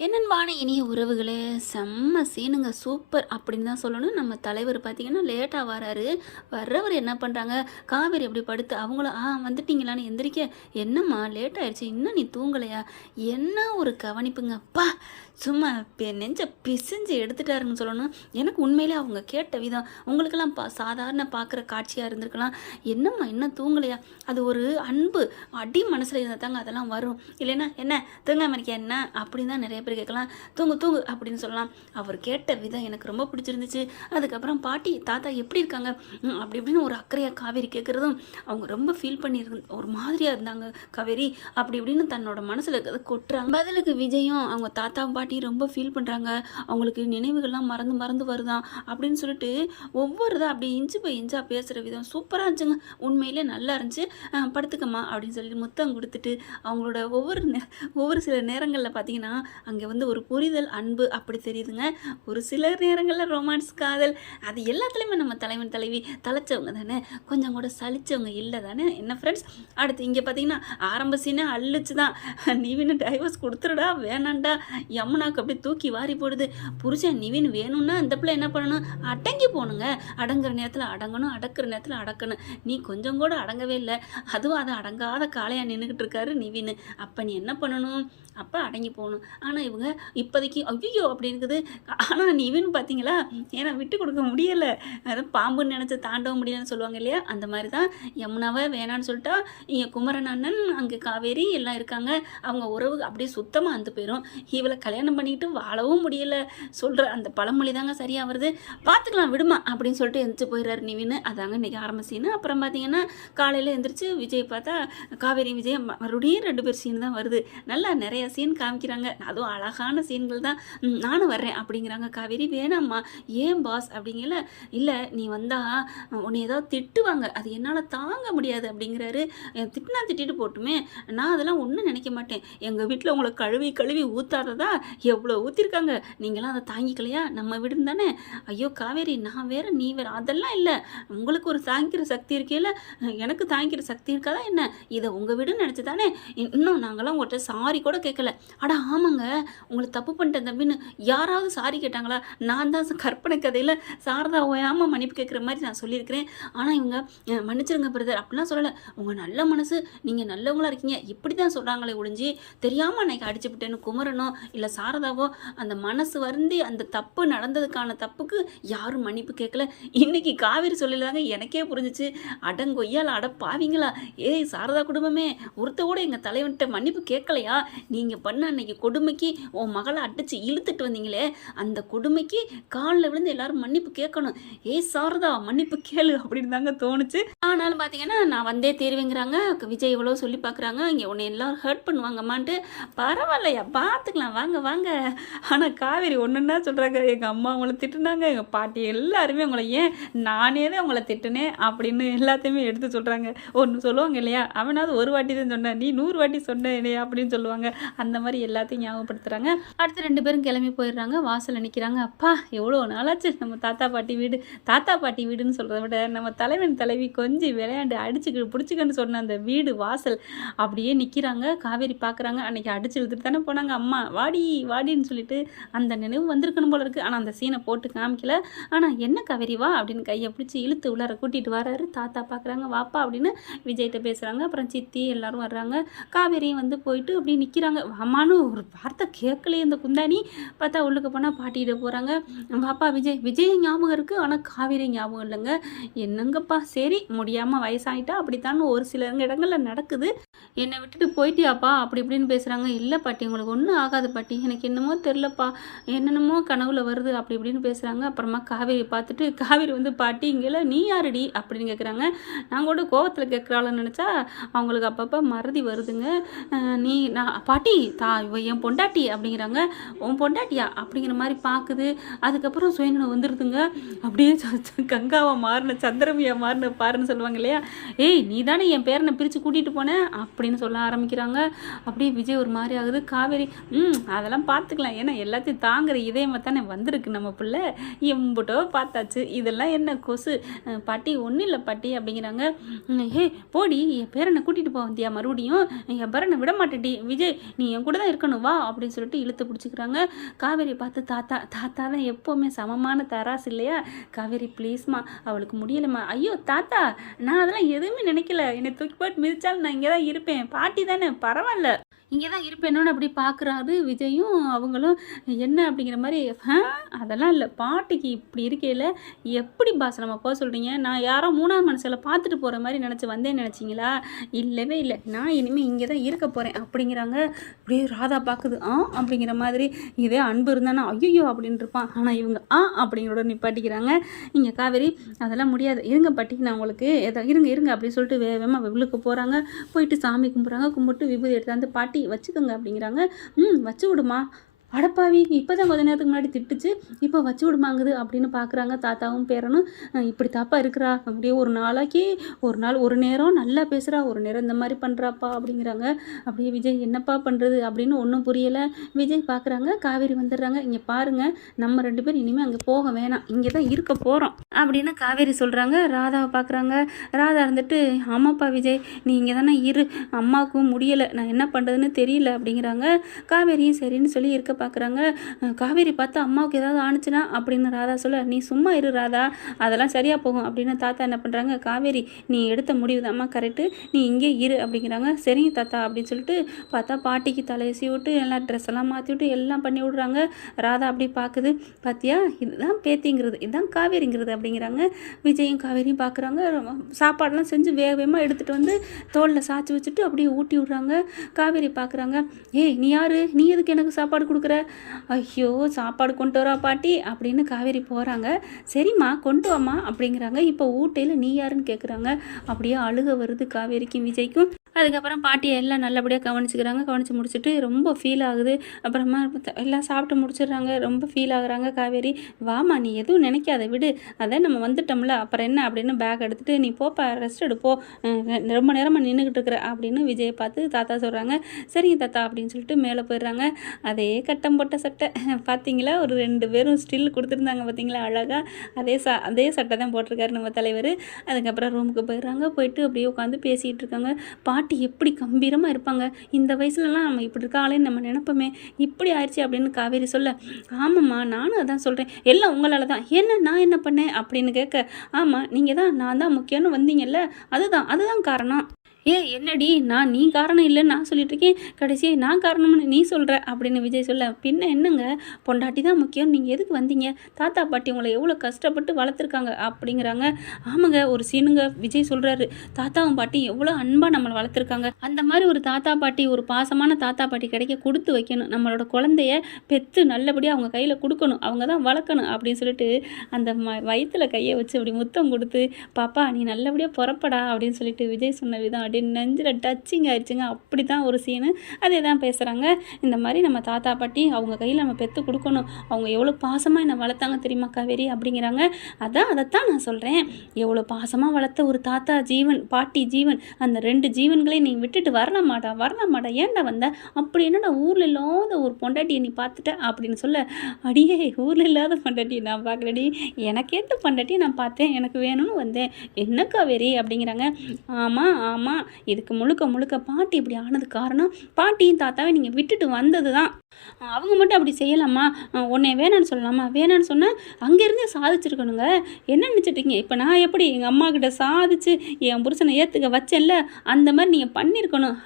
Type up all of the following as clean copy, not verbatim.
என்னன்பான இனிய உறவுகளே, செம்ம சீனுங்க. சூப்பர் அப்படின்னு தான் சொல்லணும். நம்ம தலைவர் பார்த்தீங்கன்னா, லேட்டா வராரு. வர்றவர் என்ன பண்ணுறாங்க, காவேரி அப்படி படுத்து அவங்களும் வந்துட்டீங்களான்னு எந்திரிக்க, "என்னம்மா லேட் ஆயிடுச்சு, இன்னும் நீ தூங்கலையா?" என்ன ஒரு கவனிப்புங்க. அப்பா! சும்மா நெஞ்ச பிசைஞ்சு எடுத்துட்டாருன்னு சொல்லணும். எனக்கு உண்மையிலே அவங்க கேட்ட விதம், உங்களுக்கெல்லாம் சாதாரண பார்க்குற காட்சியாக இருந்திருக்கலாம். "என்னம்மா இன்னும் தூங்கலையா?" அது ஒரு அன்பு அடி மனசில் இருந்தால் தாங்க அதெல்லாம் வரும். இல்லைன்னா, "என்ன தூங்காம இருக்கியா என்ன?" அப்படின்னு தான் நிறைய பேர் கேட்கலாம். "தூங்கு தூங்கு" அப்படின்னு சொல்லலாம். அவர் கேட்ட விதம் எனக்கு ரொம்ப பிடிச்சிருந்துச்சு. அதுக்கப்புறம் பாட்டி தாத்தா எப்படி இருக்காங்க அப்படி இப்படின்னு ஒரு அக்கறையாக காவேரி கேட்குறதும் அவங்க ரொம்ப ஃபீல் பண்ணி ஒரு மாதிரியாக இருந்தாங்க. காவேரி அப்படி இப்படின்னு தன்னோட மனசில் இருக்கிறத கொட்டுறாங்க. பதிலுக்கு விஜயும் அவங்க தாத்தா பாட்டி ரொம்ப ஃபீல் பண்ணுறாங்க. அவங்களுக்கு நினைவுகள்லாம் மறந்து மறந்து வருதான் அப்படின்னு சொல்லிட்டு ஒவ்வொருதாக அப்படி இன்ச்சு பை இன்ச்சாக பேசுகிற விதம் சூப்பராக இருந்துச்சுங்க. உண்மையிலே நல்லா இருந்துச்சு. படுத்துக்கம்மா அப்படின்னு சொல்லிட்டு முத்தம் கொடுத்துட்டு அவங்களோட ஒவ்வொரு சில நேரங்களில் பார்த்தீங்கன்னா அங்கே வந்து ஒரு புரிதல் அன்பு அப்படி தெரியுதுங்க. ஒரு சில நேரங்களில் ரொமான்ஸ் காதல் அது எல்லாத்துலேயுமே நம்ம தலைவன் தலைவி தலைச்சவங்க தானே, கொஞ்சம் கூட சலிச்சவங்க இல்லை தானே என்ன ஃப்ரெண்ட்ஸ். அடுத்து இங்கே பார்த்தீங்கன்னா ஆரம்ப சீனே அள்ளிச்சு தான். நிவின் டைவர்ஸ் கொடுத்துருடா வேணாண்டா, யமுனாக்கு அப்படியே தூக்கி வாரி போடுது. புருஷன் நிவின் வேணும்னா அந்த பிள்ளை என்ன பண்ணணும், அடங்கி போகணுங்க. அடங்குற நேரத்தில் அடங்கணும், அடக்குற நேரத்தில் அடக்கணும். நீ கொஞ்சம் கூட அடங்கவே இல்லை. அதுவும் அதை அடங்காத காளையாக நின்றுக்கிட்டு இருக்காரு நிவின். அப்போ நீ என்ன பண்ணணும், அப்போ அடங்கி போகணும். ஆனால் இவங்க இப்போதைக்கு ஐயோ அப்படிங்குது. ஆனால் நிவின் பார்த்தீங்களா, ஏன்னா விட்டு கொடுக்க முடியலை. அதான் பாம்புன்னு நினச்சி தாண்டவும் முடியலன்னு சொல்லுவாங்க இல்லையா, அந்த மாதிரி தான் யமுனாவை வேணான்னு சொல்லிட்டா இங்கே குமரன் அண்ணன் அங்கே காவேரி எல்லாம் இருக்காங்க. அவங்க உறவு அப்படியே சுத்தமாக அந்த போயிடும். இவளை கல்யாணம் பண்ணிக்கிட்டு வாழவும் முடியலை சொல்கிற அந்த பழமொழி தாங்க சரியாக வருது. பார்த்துக்கலாம் விடுமா அப்படின்னு சொல்லிட்டு எந்திரிச்சு போயிடுறாரு நிவின். அதாங்க இன்றைக்கி ஆரம்ப சீனு. அப்புறம் பார்த்தீங்கன்னா காலையில் எந்திரிச்சு விஜய் பார்த்தா காவேரி விஜய் மறுபடியும் 2 பேர் சீன் தான் வருது. நல்லா நிறைய சீன் காமிக்கிறாங்க. அதுவும் அழகான சீன்கள் தான். நானும் வர்றேன் அப்படிங்கிறாங்க காவேரி. வேணாம்மா ஏன் பாஸ் அப்படிங்கல. இல்லை நீ வந்தா உன்னை ஏதாவது திட்டுவாங்க, அது என்னால் தாங்க முடியாது அப்படிங்கிறாரு. திட்டினா திட்டிட்டு போட்டுமே, நான் அதெல்லாம் ஒன்றும் நினைக்க மாட்டேன். எங்கள் வீட்டில் உங்களை கழுவி கழுவி ஊற்றாததா எவ்வளோ ஊற்றிருக்காங்க, நீங்களாம் அதை தாங்கிக்கலையா, நம்ம வீடுன்னு தானே. ஐயோ காவேரி நான் வேற நீ வேற அதெல்லாம் இல்லை. உங்களுக்கு ஒரு தாங்கிக்கிற சக்தி இருக்கேல, எனக்கு தாங்கிக்கிற சக்தி இருக்காதா என்ன, இதை உங்கள் வீடுன்னு நினச்சி தானே. இன்னும் நாங்களாம் உங்கள்கிட்ட சாரி கூட கேட்கல. அடா ஆமாங்க, உங்களை தப்பு பண்ணிட்டேன் தம்பின்னு யாராவது சாரி கேட்டாங்களா? நான் தான் கற்பனை கதையில் சாரதா ஓயாமல் மன்னிப்பு கேட்குற மாதிரி நான் சொல்லியிருக்கிறேன். ஆனால் இவங்க மன்னிச்சிருங்க பிரதர் அப்படிலாம் சொல்லலை. உங்கள் நல்ல மனசு, நீங்கள் நல்லவங்களா இருக்கீங்க இப்படி தான் சொல்கிறாங்களே ஒழிஞ்சி தெரியாமல் அன்னைக்கு அடிச்சு விட்டேன்னு குமரனோ இல்லை சாரதாவோ அந்த மனசு வருந்தி அந்த தப்பு நடந்ததுக்கான தப்புக்கு யாரும் மன்னிப்பு கேட்கல. இன்னைக்கு காவேரி சொல்லலாங்க எனக்கே புரிஞ்சிச்சு. அடங்கொய்யால் அட பாவீங்களா, ஏய் சாரதா குடும்பமே ஒருத்த கூட எங்கள் தலைவன்கிட்ட மன்னிப்பு கேட்கலையா? நீங்கள் பண்ண அன்னைக்கு கொடுமைக்கு உன் மகளை அடிச்சு இழுத்துட்டு வந்தீங்களே, அந்த கொடுமைக்கு காலில் விழுந்து எல்லாரும் மன்னிப்பு கேட்கணும். ஏய் சாரதா மன்னிப்பு கேளு அப்படின்னு தாங்க தோணுச்சு. ஆனாலும் பார்த்தீங்கன்னா நான் வந்தே தீர்வேங்கிறாங்க. விஜய் எவ்வளோ சொல்லி பார்க்குறாங்க, இங்கே உன்னை எல்லோரும் ஹர்ட் பண்ணுவாங்கம்மான்ட்டு. பரவாயில்லையா பார்த்துக்கலாம் வாங்க வாங்க. ஆனால் காவேரி ஒன்றுன்னா சொல்கிறாங்க, எங்கள் அம்மா உங்களை திட்டுனாங்க, எங்கள் பாட்டி எல்லாருமே உங்களை, ஏன் நானே தான் உங்களை திட்டுனேன் அப்படின்னு எல்லாத்தையுமே எடுத்து சொல்கிறாங்க. ஒன்று சொல்லுவாங்க இல்லையா, அவனாவது ஒரு வாட்டி தான் சொன்னேன், நீ 100 வாட்டி சொன்ன இல்லையா அப்படின்னு சொல்லுவாங்க. அந்த மாதிரி எல்லாத்தையும் ஞாபகப்படுத்துகிறாங்க. அடுத்து 2 பேரும் கிளம்பி போயிடுறாங்க. வாசலில் நிற்கிறாங்க. அப்பா எவ்வளோ நாளாச்சு நம்ம தாத்தா பாட்டி வீடு. தாத்தா பாட்டி வீடுன்னு சொல்கிறத விட நம்ம தலைவன் தலைவி கொஞ்சம் விளையாண்டு அடிச்சுக்கிட்டு பிடிச்சிக்கன்னு சொன்ன அந்த வீடு வாசல் அப்படியே நிற்கிறாங்க. காவேரி பார்க்குறாங்க. அன்றைக்கி அடிச்சு இழுத்துட்டு தானே போனாங்க. அம்மா வாடி வாடின்னு சொல்லிட்டு அந்த நினைவு வந்திருக்கணும் போல இருக்குது. ஆனால் அந்த சீனை போட்டு காமிக்கல. ஆனால் என்ன காவேரி வா அப்படின்னு கையை பிடிச்சி இழுத்து உள்ளார கூட்டிகிட்டு வராரு. தாத்தா பார்க்குறாங்க. வாப்பா அப்படின்னு விஜய்கிட்ட பேசுகிறாங்க. அப்புறம் சித்தி எல்லாரும் வர்றாங்க. காவேரியும் வந்து போயிட்டு அப்படி நிற்கிறாங்க. வாமான்னு ஒரு வார்த்தை கேட்கலையே இந்த குந்தாணி. பார்த்தா உள்ளுக்கு போனால் பாட்டிகிட்ட போகிறாங்க. வாப்பா விஜய், விஜய் ஞாபகம் இருக்குது ஆனால் காவேரி ஞாபகம் இல்லைங்க. என்னங்கப்பா சரி முடியாமல் வயசாகிட்டா அப்படித்தான்னு ஒரு சில இடங்களில் நடக்குது. என்னை விட்டுட்டு போயிட்டியாப்பா அப்படி இப்படின்னு பேசுகிறாங்க. இல்லை பாட்டி உங்களுக்கு ஒன்றும் ஆகாது பாட்டி, எனக்கு என்னமோ தெரிலப்பா, என்னென்னமோ கனவுல வருது அப்படி இப்படின்னு பேசுகிறாங்க. அப்புறமா காவேரி பார்த்துட்டு காவேரி வந்து பாட்டி இங்கே நீ யாருடி அப்படின்னு கேட்குறாங்க. நான் கூட கோவத்தில் கேட்குறாள்னு நினச்சா அவங்களுக்கு அப்பப்போ மறதி வருதுங்க. நீ நான் பாட்டி என் பொண்டாட்டி அப்படிங்கிறாங்க. உன் பொண்டாட்டியா அப்படிங்கிற மாதிரி பார்க்குது. அதுக்கப்புறம் சுயநினை வந்துடுதுங்க. அப்படியே கங்காவை மாறின சந்திரமியா மாறின பாருன்னு சொல்லுவாங்க இல்லையா, ஏய் நீ தானே என் பேரனை பிரித்து கூட்டிகிட்டு போனேன் அப்படின்னு சொல்ல ஆரம்பிக்கிறாங்க. அப்படியே விஜய் ஒரு மாதிரி ஆகுது. காவேரி அதெல்லாம் பார்த்துக்கலாம், ஏன்னா எல்லாத்தையும் தாங்குற இதயமாக தானே வந்திருக்கு நம்ம பிள்ளை, எம்புட்டோ பார்த்தாச்சு, இதெல்லாம் என்ன கொசு பாட்டி ஒன்றும் இல்லை பாட்டி அப்படிங்கிறாங்க. போடி என் பேரனை கூட்டிகிட்டு போக வந்தியா மறுபடியும், என் பேரனை விட மாட்டேடி விஜய், நீ என் கூட தான் இருக்கணும் வா அப்படின்னு சொல்லிட்டு இழுத்து பிடிச்சிக்கிறாங்க. காவேரி பார்த்து தாத்தா தாத்தா தான் எப்போவுமே சமமான தராசு இல்லையா, காவேரி ப்ளீஸ்மா அவளுக்கு முடியலம்மா. ஐயோ தாத்தா நான் அதெல்லாம் எதுவுமே நினைக்கல, என்னை தூக்கி போட்டு மிதிச்சாலும் நான் இங்கே தான் இருப்பேன், பாட்டி தானே பரவாயில்ல இங்கே தான் இருப்பேன்னு அப்படி பார்க்குறாரு விஜயும் அவங்களும். என்ன அப்படிங்கிற மாதிரி அதெல்லாம் இல்லை, பாட்டிக்கு இப்படி இருக்கையில் எப்படி பாஸ் நம்ம போக சொல்கிறீங்க, நான் யாரோ மூணாவது மனுஷில் பார்த்துட்டு போகிற மாதிரி நினச்சி வந்தேன்னு நினச்சிங்களா, இல்லவே இல்லை, நான் இனிமேல் இங்கே தான் இருக்க போகிறேன் அப்படிங்கிறாங்க. அப்படியே ராதா பார்க்குது அப்படிங்கிற மாதிரி. இதே அன்பு இருந்தானா ஐயோ அப்படின்னு இருப்பான், ஆனால் இவங்க அப்படிங்கிறோட நிப்பாட்டிக்கிறாங்க. இங்கே காவேரி அதெல்லாம் முடியாது, இருங்க பாட்டி நான் உங்களுக்கு இருங்க இருங்க அப்படின்னு சொல்லிட்டு வேகமாக உள்ளுக்கு போகிறாங்க. போயிட்டு சாமி கும்பிட்றாங்க. கும்பிட்டு விபூதி எடுத்தாந்து பாட்டி வச்சுக்கோங்க அப்படிங்கிறாங்க. வச்சு விடுமா, அடப்பாவி இப்போ தான் கொஞ்ச நேரத்துக்கு முன்னாடி திட்டுச்சு, இப்போ வச்சு விடுமாங்குது அப்படின்னு பார்க்குறாங்க. தாத்தாவும் பேரனும் இப்படி தாப்பா இருக்கிறா, அப்படியே ஒரு நாளைக்கு ஒரு நாள் ஒரு நேரம் நல்லா பேசுகிறா, ஒரு நேரம் இந்த மாதிரி பண்ணுறாப்பா அப்படிங்கிறாங்க. அப்படியே விஜய் என்னப்பா பண்ணுறது அப்படின்னு ஒன்றும் புரியலை. விஜய் பார்க்குறாங்க. காவேரி வந்துடுறாங்க. இங்கே பாருங்கள், நம்ம 2 பேரும் இனிமேல் அங்கே போக வேணாம், இங்கே தான் இருக்க போகிறோம் அப்படின்னு காவேரி சொல்கிறாங்க. ராதாவை பார்க்குறாங்க. ராதா இருந்துட்டு ஆமாப்பா விஜய் நீ இங்கே தானே இரு, அம்மாவுக்கும் முடியலை, நான் என்ன பண்ணுறதுன்னு தெரியல அப்படிங்கிறாங்க. காவேரியும் சரின்னு சொல்லி இருக்க பார்க்குறாங்க. காவேரி பார்த்தா அம்மாவுக்கு ஏதாவது ஆணுச்சுன்னா அப்படின்னு ராதா சொல்ல, நீ சும்மா இரு ராதா அதெல்லாம் சரியாக போகும் அப்படின்னு தாத்தா என்ன பண்ணுறாங்க, காவேரி நீ எடுத்த முடிவு தான்மா கரெக்டு, நீ இங்கே இரு அப்படிங்கிறாங்க. சரிங்க தாத்தா அப்படின்னு சொல்லிட்டு பார்த்தா பாட்டிக்கு தலையசி விட்டு எல்லாம் ட்ரெஸ் எல்லாம் மாற்றி விட்டு எல்லாம் பண்ணி விட்றாங்க. ராதா அப்படி பார்க்குது, பார்த்தியா இதுதான் பேத்திங்கிறது, இதுதான் காவேரிங்கிறது அப்படிங்கிறாங்க. விஜயும் காவேரியும் பார்க்குறாங்க. சாப்பாடெல்லாம் செஞ்சு வேகமாக எடுத்துகிட்டு வந்து தோலில் சாய்ச்சி வச்சுட்டு அப்படியே ஊட்டி விட்றாங்க. காவேரி பார்க்குறாங்க. ஏய் நீ யாரு, நீ எதுக்கு எனக்கு சாப்பாடு கொடுக்குற, ஐயோ சாப்பாடு கொண்டு வரா பாட்டி அப்படின்னு காவேரி போகிறாங்க. சரிம்மா கொண்டு வாம்மா அப்படிங்கிறாங்க. இப்போ ஊட்டையில் நீ யாருன்னு கேட்குறாங்க. அப்படியே அழுக வருது காவேரிக்கும் விஜய்க்கும். அதுக்கப்புறம் பாட்டியை எல்லாம் நல்லபடியாக கவனிச்சுக்கிறாங்க. கவனித்து முடிச்சுட்டு ரொம்ப ஃபீல் ஆகுது. அப்புறமா எல்லாம் சாப்பிட்டு முடிச்சிடுறாங்க. ரொம்ப ஃபீல் ஆகுறாங்க. காவேரி வாமா நீ எதுவும் நினைக்காத விடு, அதான் நம்ம வந்துட்டோம்ல அப்புறம் என்ன அப்படின்னு பேக் எடுத்துகிட்டு நீ போப்பா ரெஸ்ட் எடுப்போ, ரொம்ப நேரமாக நின்றுக்கிட்டு இருக்கிற அப்படின்னு விஜயை பார்த்து தாத்தா சொல்கிறாங்க. சரிங்க தாத்தா அப்படின்னு சொல்லிட்டு மேலே போயிடுறாங்க. அதே கட்டம் போட்ட சட்டை பார்த்தீங்களா, ஒரு 2 பேரும் ஸ்டில் கொடுத்துருந்தாங்க பார்த்தீங்களா அழகாக, அதே சட்டை தான் போட்டிருக்காரு நம்ம தலைவர். அதுக்கப்புறம் ரூமுக்கு போயிடுறாங்க. போயிட்டு அப்படியே உட்காந்து பேசிகிட்டு இருக்காங்க. பாட்டி எப்படி கம்பீரமாக இருப்பாங்க, இந்த வயசுலலாம் நம்ம இப்படி இருக்காளேன்னு நம்ம நினைப்போமே, இப்படி ஆயிடுச்சு அப்படின்னு காவேரி சொல்ல, ஆமாம்மா நானும் அதான் சொல்கிறேன், எல்லாம் உங்களால் தான், என்ன நான் என்ன பண்ணேன் அப்படின்னு கேட்க, ஆமாம் நீங்கள் தான் நான் தான் முக்கியம்னு வந்தீங்கல்ல, அதுதான் காரணம். என்னடி நீ காரணம் இல்லைன்னு நான் சொல்லிட்டு இருக்கேன், கடைசியாக நான் காரணம்னு நீ சொல்கிற அப்படின்னு விஜய் சொல்ல, பின்ன என்னங்க பொண்டாட்டி தான் முக்கியம், நீங்கள் எதுக்கு வந்தீங்க, தாத்தா பாட்டி உங்களை எவ்வளோ கஷ்டப்பட்டு வளர்த்துருக்காங்க அப்படிங்கிறாங்க. ஆமாங்க ஒரு சீனுங்க விஜய் சொல்கிறாரு, தாத்தாவும் பாட்டி எவ்வளோ அன்பாக நம்மளை வளர்த்துருக்காங்க, அந்த மாதிரி ஒரு தாத்தா பாட்டி ஒரு பாசமான தாத்தா பாட்டி கிடைக்க கொடுத்து வைக்கணும், நம்மளோட குழந்தைய பெற்று நல்லபடியாக அவங்க கையில் கொடுக்கணும், அவங்க தான் வளர்க்கணும் அப்படின்னு சொல்லிட்டு அந்த வயிற்றில் கையை வச்சு அப்படி முத்தம் கொடுத்து, பாப்பா நீ நல்லபடியாக புறப்படா அப்படின்னு சொல்லிட்டு விஜய் சொன்ன விதம் அப்படியே நெஞ்சில் டச்சிங் ஆயிடுச்சுங்க. அப்படி தான் ஒரு சீனு, அதே தான் பேசுகிறாங்க. இந்த மாதிரி நம்ம தாத்தா பாட்டி அவங்க கையில் நம்ம பெற்று கொடுக்கணும், அவங்க எவ்வளோ பாசமாக என்னை வளர்த்தாங்க தெரியுமா காவேரி அப்படிங்கிறாங்க. அதைத்தான் நான் சொல்கிறேன், எவ்வளோ பாசமாக வளர்த்த ஒரு தாத்தா ஜீவன் பாட்டி ஜீவன், அந்த 2 ஜீவன்களையும் நீ விட்டுட்டு வரலாமாடா ஏன்டா வந்த, அப்படி என்னடா ஊரில் இல்லாத ஒரு பொண்டாட்டியை நீ பார்த்துட்ட அப்படின்னு சொல்ல, அடியே ஊரில் இல்லாத பொண்டாட்டியை நான் பார்க்கலடி, எனக்கேற்ற பொண்டாட்டியை நான் பார்த்தேன், எனக்கு வேணும்னு வந்தேன், என்ன காவேரி அப்படிங்கிறாங்க. ஆமாம் இதுக்கு முழுக்க பாட்டி இப்படி ஆனது காரணம் பாட்டியும் தாத்தாவை நீங்கள் விட்டுட்டு வந்தது தான், அவங்க மட்டும் அப்படி செய்யலாமா, உன்னை வேணான்னு சொல்லலாமா, வேணான்னு சொன்னால் அங்கேருந்தே சாதிச்சிருக்கணுங்க, என்ன நினச்சிட்ருக்கீங்க, இப்போ நான் எப்படி எங்கள் அம்மா கிட்ட சாதிச்சு என் புருஷனை ஏற்றுக்க வச்சேன்ல, அந்த மாதிரி நீங்கள் பண்ணியிருக்கணும்.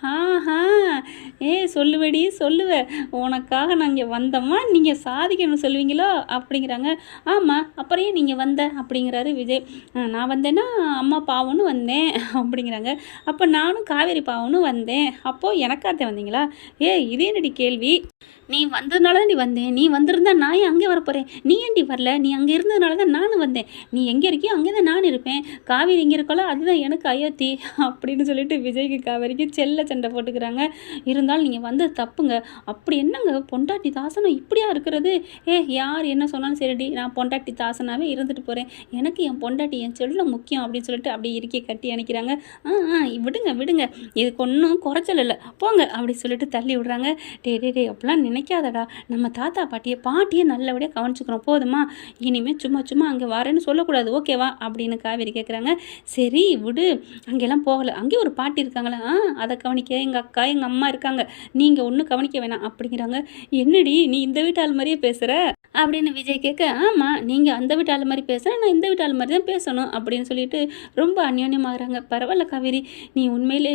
சொல்லுவேடி சொல்லுவேன், உனக்காக நான் இங்கே வந்தோமா நீங்கள் சாதிக்கணும்னு சொல்லுவீங்களோ அப்படிங்கிறாங்க. ஆமாம் அப்புறம் ஏன் நீங்கள் வந்த அப்படிங்கிறாரு விஜய். நான் வந்தேன்னா அம்மா பாவம்னு வந்தேன் அப்படிங்கிறாங்க. அப்போ நானும் காவேரி பாவம்னு வந்தேன், அப்போது எனக்காத்தே வந்தீங்களா, இதே என்னடி கேள்வி, நீ வந்ததுனால தான் நீ வந்தேன், நீ வந்திருந்தா நான் ஏன் அங்கே வரப்போகிறேன், நீ ஏன்டி வரல, நீ அங்கே இருந்ததுனால தான் நானும் வந்தேன், நீ எங்கே இருக்கியோ அங்கே தான் நான் இருப்பேன், காவேரி எங்கே இருக்காளோ அதுதான் எனக்கு அயோத்தி அப்படின்னு சொல்லிட்டு விஜய்க்கு காவேரிக்கு செல்ல சண்டை போட்டுக்கிறாங்க. இருந்தாலும் நீங்கள் வந்து தப்புங்க, அப்படி என்னங்க பொண்டாட்டி தாசனம் இப்படியா இருக்கிறது, யார் என்ன சொன்னாலும் சரிடி, நான் பொண்டாட்டி தாசனாகவே இருந்துட்டு போகிறேன், எனக்கு என் பொண்டாட்டி என் செல்லம் முக்கியம் அப்படின்னு சொல்லிட்டு அப்படியே இருக்கே கட்டி அணைக்கிறாங்க. விடுங்க இதுக்கு ஒன்றும் குறைச்சல் இல்லை போங்க அப்படி சொல்லிட்டு தள்ளி விடுறாங்க. டே அவ்வளோ அப்படிலாம் நினைக்காதடா, நம்ம தாத்தா பாட்டியை நல்லபடியாக கவனிச்சுக்கிறோம் போதுமா, இனிமேல் சும்மா சும்மா அங்கே வரேன்னு சொல்லக்கூடாது ஓகேவா அப்படின்னு காவேரி கேட்குறாங்க. சரி விடு, அங்கெல்லாம் போகலை, அங்கேயும் ஒரு பாட்டி இருக்காங்களா, அதை கவனிக்க எங்கள் அக்கா எங்கள் அம்மா இருக்காங்க, நீங்கள் ஒன்றும் கவனிக்க வேணாம் அப்படிங்கிறாங்க. என்னடி நீ இந்த வீட்டு ஆள் மாதிரியே பேசுகிற அப்படின்னு விஜய் கேட்க, ஆமாம் நீங்கள் அந்த வீட்டு ஆள் மாதிரி பேசுகிறேன், நான் இந்த வீட்டு ஆள் மாதிரி தான் பேசணும் அப்படின்னு சொல்லிட்டு ரொம்ப அந்யோன்யமாகறாங்க. பரவாயில்ல காவேரி, நீ உண்மையிலே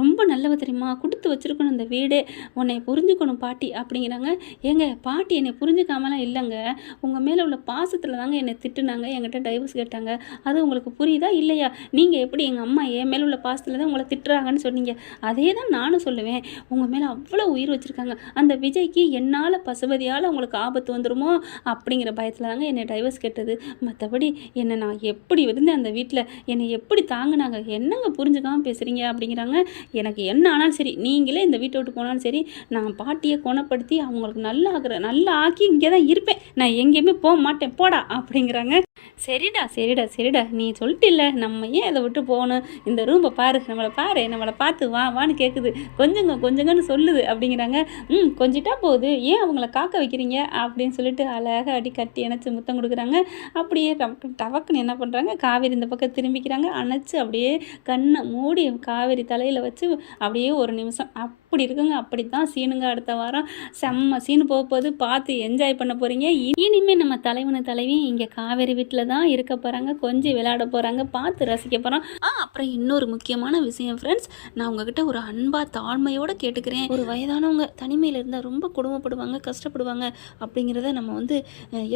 ரொம்ப நல்லவ தெரியுமா, கொடுத்து வச்சுருக்கணும் இந்த வீடே, உன்னை புரிஞ்சுக்கணும் பாட்டி அப்படிங்கிறாங்க. ஏங்க பாட்டி என்னை புரிஞ்சுக்காமலாம் இல்லைங்க, உங்கள் மேலே உள்ள பாசத்தில் தாங்க என்னை திட்டுனாங்க, என்கிட்ட டைவர்ஸ் கேட்டாங்க, அது உங்களுக்கு புரியுதா இல்லையா, நீங்கள் எப்படி எங்கள் அம்மா என் மேலே உள்ள பாசத்தில் தான் உங்களை திட்டுறாங்கன்னு சொன்னீங்க, அதே தான் நானும் சொல்லுவேன், உங்கள் மேலே அவ்வளோ உயிர் வச்சுருக்காங்க, அந்த விஜய்க்கு என்னால் பசுபதியால் உங்களுக்கு ஆபத்து வந்துருமோ அப்படிங்கிற பயத்தில் தாங்க என்னை டைவர்ஸ் கேட்டது, மற்றபடி என்னை நான் எப்படி இருந்தேன் அந்த வீட்டில், என்னை எப்படி தாங்கினாங்க, என்னங்க புரிஞ்சுக்காமல் பேசுகிறீங்க அப்படிங்கிறாங்க. எனக்கு என்ன ஆனாலும் சரி, நீங்களே இந்த வீட்டை விட்டு போனாலும் சரி, நான் பாட்டியை குணப்படுத்தி அவங்களுக்கு நல்லா ஆக்கி இங்கே தான் இருப்பேன், நான் எங்கேயுமே போக மாட்டேன் போடா அப்படிங்கிறாங்க. சரிடா சரிடா சரிடா, நீ சொல்லிட்டில்ல, நம்ம ஏன் அதை விட்டு போகணும், இந்த ரூமை பாரு, நம்மளை பார்த்து வா வான்னு கேட்குது, கொஞ்சங்கன்னு சொல்லுது அப்படிங்கிறாங்க. கொஞ்சிட்டா போகுது, ஏன் அவங்கள காக்க வைக்கிறீங்க அப்படின்னு சொல்லிட்டு அழகாக அடி கட்டி அணைச்சி முத்தம் கொடுக்குறாங்க. அப்படியே டவக்குன்னு என்ன பண்ணுறாங்க, காவேரி இந்த பக்கம் திரும்பிக்கிறாங்க, அணைச்சி அப்படியே கண்ணை மூடி காவேரி தலையில் வச்சு அப்படியே ஒரு நிமிஷம் அப்படி இருக்குங்க. அப்படி தான் சீனுங்க. அடுத்த வாரம் செம்ம சீனு போகும்போது பார்த்து என்ஜாய் பண்ண போகிறீங்க. இனிமேல் நம்ம தலைவி இங்கே காவேரி வீட்டில் தான் இருக்க போகிறாங்க, கொஞ்சம் விளையாட போகிறாங்க, பார்த்து ரசிக்க போகிறோம். அப்புறம் இன்னொரு முக்கியமான விஷயம் ஃப்ரெண்ட்ஸ், நான் உங்ககிட்ட ஒரு அன்பாக தாழ்மையோடு கேட்டுக்கிறேன். ஒரு வயதானவங்க தனிமையில் இருந்தால் ரொம்ப கொடுமைப்படுவாங்க, கஷ்டப்படுவாங்க அப்படிங்கிறத நம்ம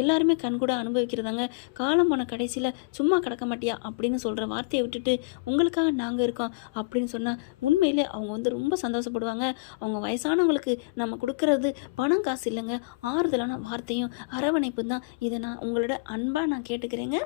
எல்லாருமே கண்கூட அனுபவிக்கிறதாங்க. காலம் போன கடைசியில் சும்மா கிடக்க மாட்டியா அப்படின்னு சொல்கிற வார்த்தையை விட்டுட்டு உங்களுக்காக நாங்கள் இருக்கோம் அப்படின்னு சொன்னால் உண்மையிலே அவங்க ரொம்ப சந்தோஷப்படுவாங்க. அவங்க வயசானவங்களுக்கு நம்ம கொடுக்கறது பணம் காசு இல்லைங்க, ஆறுதலான வார்த்தையும் அரவணைப்பும் தான். இதை நான் உங்களோட அன்பாக நான் கேட்டுக்கிறேங்க.